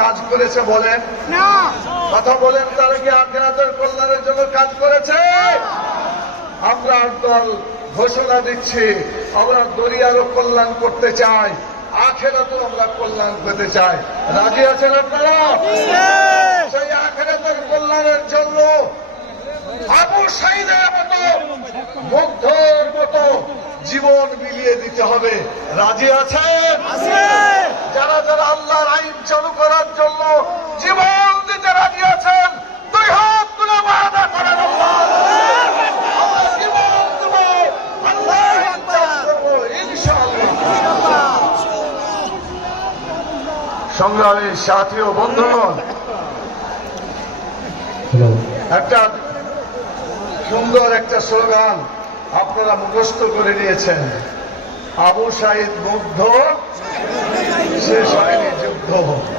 কাজ করেছে বলেন। কথা বলেন তারা কি আখেরাতের কল্যাণের জন্য কাজ করেছে? আমরা দল ঘোষণা দিচ্ছি আমরা দরিয়ারও কল্যাণ করতে চাই আখেরাতেও আমরা কল্যাণ পেতে চাই। রাজি আছেন আপনারা? সেই আখেরাতের কল্যাণের জন্য আবু সাইদের মতো মুগ্ধর মতো জীবন বিলিয়ে দিতে হবে। রাজি আছেন। চালু করার জন্য জীবন দিতে রাজি আছেন। দুই হাত তুলে ওয়াদা করেন আল্লাহ। আমরা জীবন দেব। আল্লাহর আইন চালু করব ইনশাআল্লাহ। সংগ্রামী সাথী ও বন্ধুগণ একটা সুন্দর একটা স্লোগান আপনারা মুখস্থ করে নিয়েছেন। আবু সাইদ মুগ্ধ শেষ போகும்